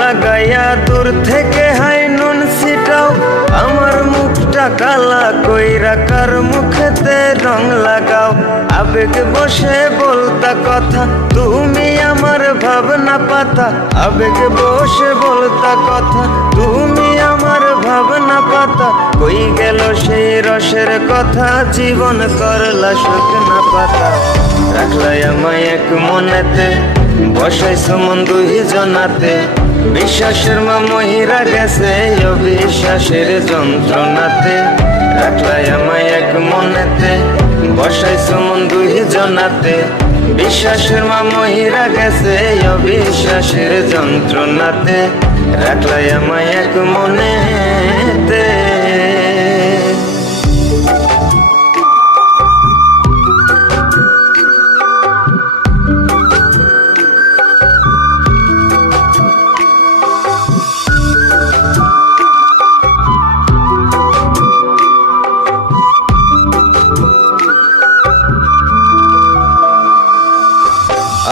লাগাইয়া দূর থেকে হাই নুন ছিটাও, আমার মুখটা কালা কইরা কার মুখেতে রং লাগাও। আবেগ বসে বলতা কথা, তুমি আমার ভাবনা পাতা। আবেগ বসে বলতা কথা, তুমি আমার ভাবনা পাতা। কই গেল সেই রসের কথা, জীবন করলা শুকনা পাতা। রাখলাই আমায় এক মনেতে, বসাইছো মন দুই জনাতে। বিশ্বাসের মা মহিরা গেছে অবিশ্বাসের যন্ত্রণাতে। রাখলাই আমায় এক মনেতে, বসাইছো মন দুই জনাতে। বিশ্বাসের মা মহিরা গেছে অবিশ্বাসের যন্ত্রণাতে। রাখলাই আমায় এক মনেতে।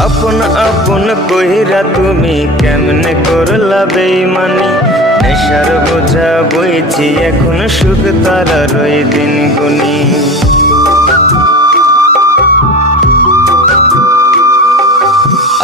আপন আপন কইরা তুমি কেমনে করলা বেইমানি। নেশার বোঝা বইছি এখন সুখ তারার ওই দিন গুনি।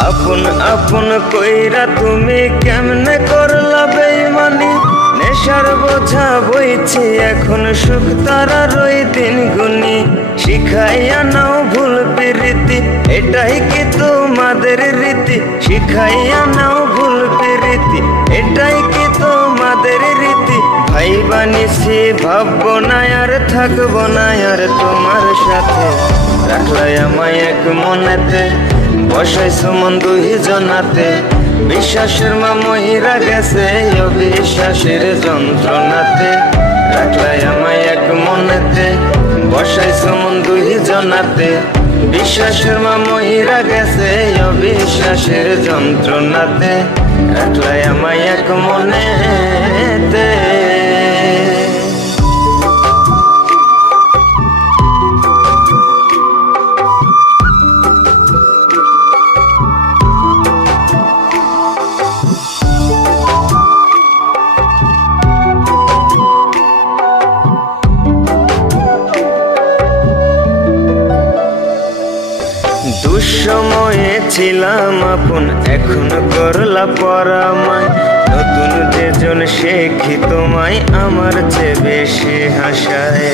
আপন আপন কইরা তুমি কেমনে করলা বেইমানি। নেশার বোঝা বইছি এখন সুখ তারার ওই দিন গুনি। শিখাইয়া নাও ভুল প্রীতি, এটাই কি তোমাদের রীতি। শিখাইয়া নাও ভুল প্রীতি, এটাই কি তোমাদের রীতি। ভাই বানিছি ভাববো না আর থাকবো না আর তোমার সাথে। রাখলাই আমায় এক মনেতে, বসাইছো মন দুই জনাতে। বিশ্বাসের মা মহিরা গেছে অবিশ্বাসের যন্ত্রণাতে। রাখলাই আমায় এক মনেতে, বসাইছো মন দুই জনাতে। বিশ্বাসের মা মহিরা গেছে অবিশ্বাসের যন্ত্রণাতে। রাখলাই আমায় এক মনেতে। দুঃসময়ে ছিলাম আপন, এখন করলা পরামায়। নতুন যেজন শেখি তোমায় আমার চেয়ে বেশি হাসায়।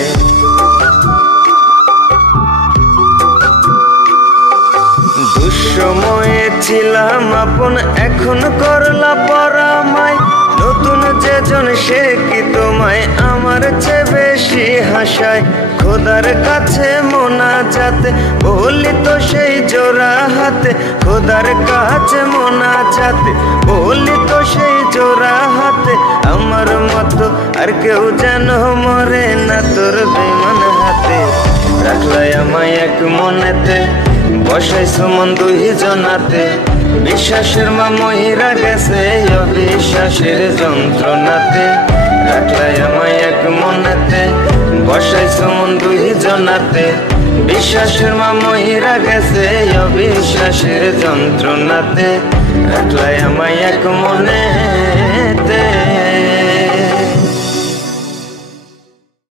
দুঃসময়ে ছিলাম আপন, এখন করলা পরামায়। নতুন যেজন শেখি তোমায় আমার চেয়ে বেশি হাসায়। খোদার কাছে মোনাজাতে বলি তো সেই জোড়া হাতে। খোদার কাছে মোনাজাতে বলি তো সেই জোড়া হাতে। আমার মতো আর কেউ যেন মরে না তোর বেমান হাতে। রাখলাই আমায় এক মনেতে, বসাইছো মন দুই জনাতে। বিশ্বাসের মা মহিরা গেছে অবিশ্বাসের যন্ত্রণাতে। রাখলাই আমায় এক মনেতে, বসাইছো মন দুই জনাতে। বিশ্বাসের মা মহিরা গেছে অবিশ্বাসের যন্ত্রণাতে। রাখলাই আমায় এক মনে।